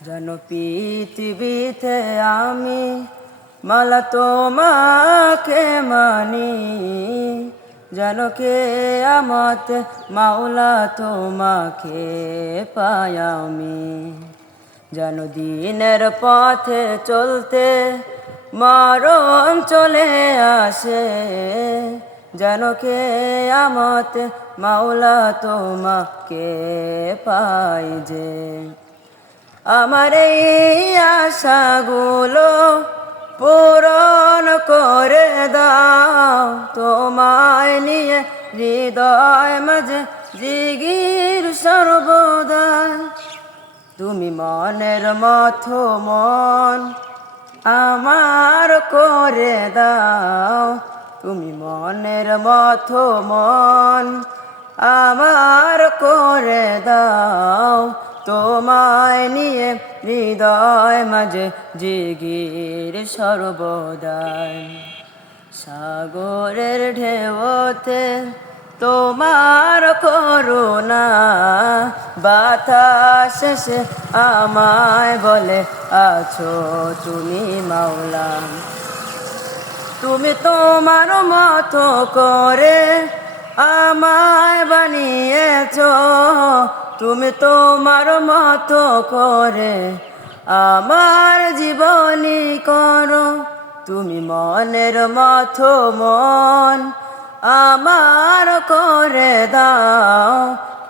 যেন পৃথিবীতে আমি মালা তোমাকে মানি, যেন কিয়ামতে মাওলা তোমাকে পাই আমি। যেন দিনের পথে চলতে মরণ চলে আসে, যেন কিয়ামতে মাওলা তোমাকে পাই যে। আমার এই আশাগুলো পূরণ করে দাও, তোমায় নিয়ে হৃদয় মাঝে জিগির সর্বদা। তুমি মনের মতো মন আমার করে দাও, তুমি মনের মতো মন আমার করে দাও। তোমায় নিয়ে হৃদয় মাঝে জিগির সর্বদাই। সাগরের ঢেউতে তোমার করুণা, বাতাসে সে আমায় বলে আছো তুমি মাওলা। তুমি তোমার মতো করে আমায় বানিয়েছো, তুমি তোমার মতো করে আমার জীবনী করো। তুমি মনের মতো মন আমার করে দাও,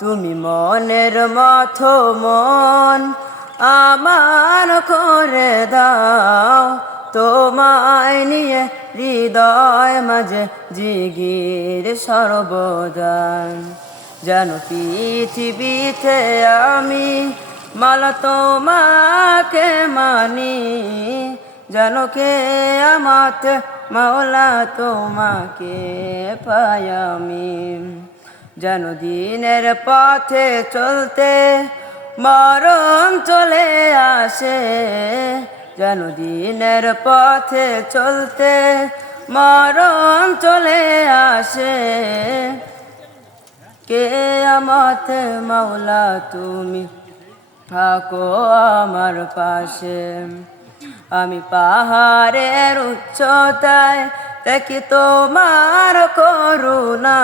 তুমি মনের মতো মন আমার করে দাও। তোমায় নিয়ে হৃদয় মাঝে জিগির সর্বদাই। যেন পৃথিবীতে আমি মালা তোমাকে মানি, যেন কিয়ামতে মাওলা তোমাকে পাই আমি। যেন দিনের পথে চলতে মরণ চলে আসে, যেন দিনের পথে চলতে মরণ চলে আসে। কিয়ামতে মাওলা তুমি থাকো আমার পাশে। আমি পাহাড়ের উচ্চতায় দেখি তোমার করুণা,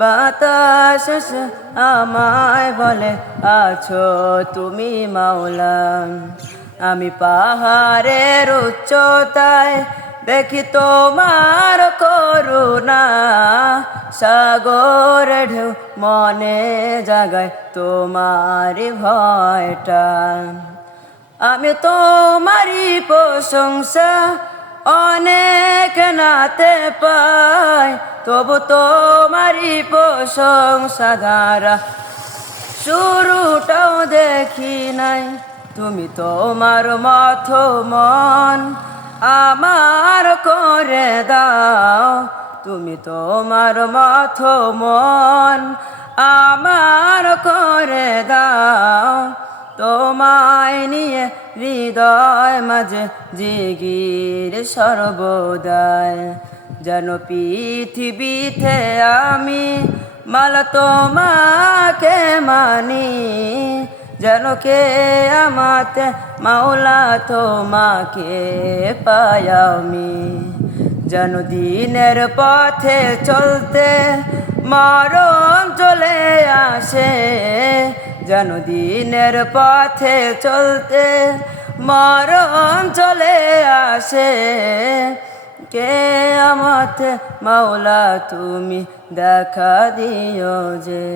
বাতাস আমায় বলে আছো তুমি মাওলা। আমি পাহাড়ের উচ্চতায় দেখি তোমার করুণা, সাগর ঢেউ মনে জাগায় তোমারই ভয়টা। আমি তোমারই প্রশংসা অনেক নাতে পাই, তবু তোমারই প্রশংসা ধারা শুরুটাও দেখি নাই। তুমি তোমার মতো মন আমার করে দাও, তুমি তোমার মতো মন আমার করে দাও। তোমায় নিয়ে হৃদয় মাঝে জিগির সর্বদাই। যেন পৃথিবীতে আমি মালা তোমাকে মানি, যেন কিয়ামতে মাওলা তোমাকে পাই আমি। যেন দিনের পথে চলতে মরণ চলে আসে, যেন দিনের পথে চলতে মরণ চলে আসে। কিয়ামতে মাওলা তুমি দেখা দিও যে।